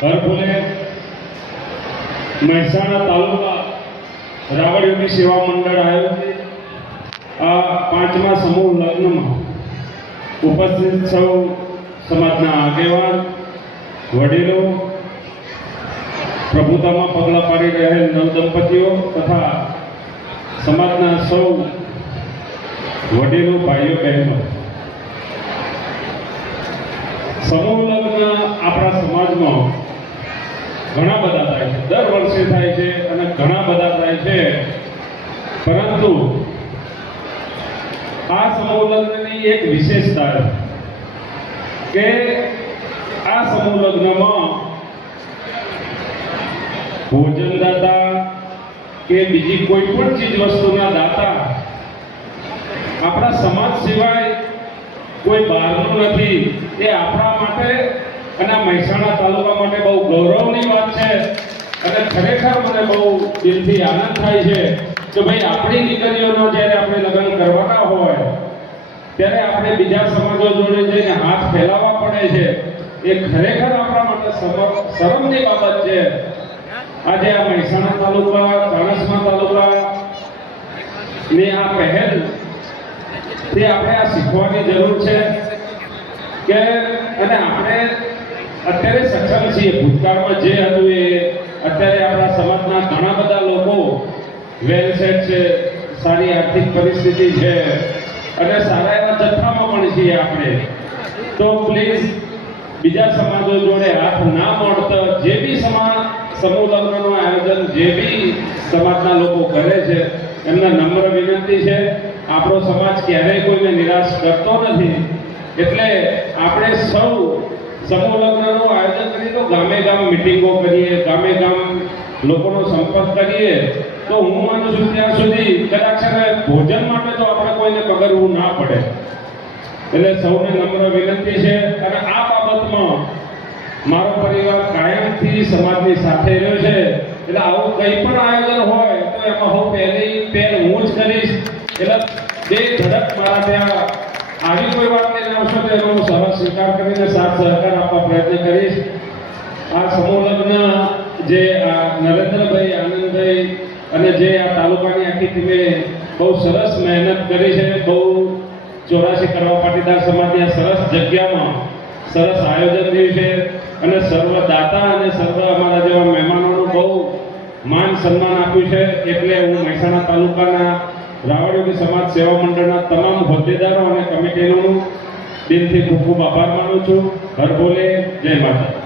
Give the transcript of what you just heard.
હરભોલે મહેસાણા તાલુકા રાવળયોગી સેવા મંડળ આયોજિત આ 5મા સમૂહ લગ્નમાં ઉપસ્થિત સૌ સમાજના આગેવાન વડીલો, પ્રભુતામાં પગલાં પાડી રહેલ નવદંપતિઓ તથા સમાજના સૌ વડીલો, ભાઈઓ, બહેનો, સમૂહ લગ્ન આપણા સમાજમાં ઘણા બધા થાય છે, દર વર્ષે થાય છે અને ઘણા બધા થાય છે. પરંતુ આ સમૂહ લગ્નની એક વિશેષતા કે આ સમૂહ લગ્નમાં ભોજનદાતા કે બીજી કોઈ પણ ચીજ વસ્તુના દાતા આપણા સમાજ સિવાય કોઈ બહારનું નથી. એ આપણા માટે અને મહેસાણા તાલુકા માટે બહુ ગૌરવની વાત છે અને ખરેખર મને બહુ દિલથી આનંદ થાય છે કે ભાઈ આપણી દીકરીઓનો જ્યારે આપણે લગ્ન કરવાના હોય ત્યારે આપણે બીજા સમાજો જોડે જઈને હાથ ફેલાવવા પડે છે. એ ખરેખર આપણા માટે શરમની બાબત છે. આજે આ મહેસાણા તાલુકા, ચાણસ્મા તાલુકા ની આ પહેલ થી આપણે આ શીખવાની જરૂર છે કે અને આપણે અત્યારે સક્ષમ છીએ. ભૂતકાળમાં જે હતું એ અત્યારે આપણા સમાજના ઘણા બધા લોકો વેલ સેટ છે, સારી આર્થિક પરિસ્થિતિ છે અને સારા એવા જથ્થામાં પણ છીએ આપણે. તો પ્લીઝ બીજા સમાજો જોડે હાથ ના મળતા જે બી સમૂહ લગ્નનું આયોજન જે બી સમાજના લોકો કરે છે એમને નમ્ર વિનંતી છે, આપણો સમાજ ક્યારેય કોઈને નિરાશ કરતો નથી. એટલે આપણે સૌ સમૂહ લગ્નનું આયોજન કરીએ તો ગામે ગામ મિટિંગો કરીએ, ગામે ગામ લોકોનો સંપર્ક કરીએ તો હું માનું છું ત્યાં સુધી કદાચ ભોજન માટે તો આપણે કોઈને પગરવું ના પડે. એટલે સૌને નમ્ર વિનંતી છે અને આ બાબતમાં મારો પરિવાર કાયમથી સમાજની સાથે રહ્યો છે. એટલે આવું કંઈ પણ આયોજન હોય તો એમાં હું પહેલ હું જ કરીશ. એટલે બે ધડક મારા ત્યાં આવી કોઈ વાત લઈને આવશો તો એનો હું સહજ સ્વીકાર કરીને સાથ સહકાર આપવા પ્રયત્ન કરીશ. આ સમૂહ લગ્ન જે આ નરેન્દ્રભાઈ, આનંદભાઈ અને જે આ તાલુકાની આખી ટીમે બહુ સરસ મહેનત કરી છે. બહુ 84 કરવા પાટીદાર સમાજની આ સરસ જગ્યામાં સરસ આયોજન થયું છે અને સર્વ દાતા અને સર્વ અમારા જેવા મહેમાનોનું બહુ માન સન્માન આપ્યું છે. એટલે હું મહેસાણા તાલુકાના રાવળયોગી સમાજ સેવા મંડળના તમામ હોદ્દેદારો અને કમિટીનો દિલથી ખૂબ ખૂબ આભાર માનું છું. હરભોલે, જય માતા.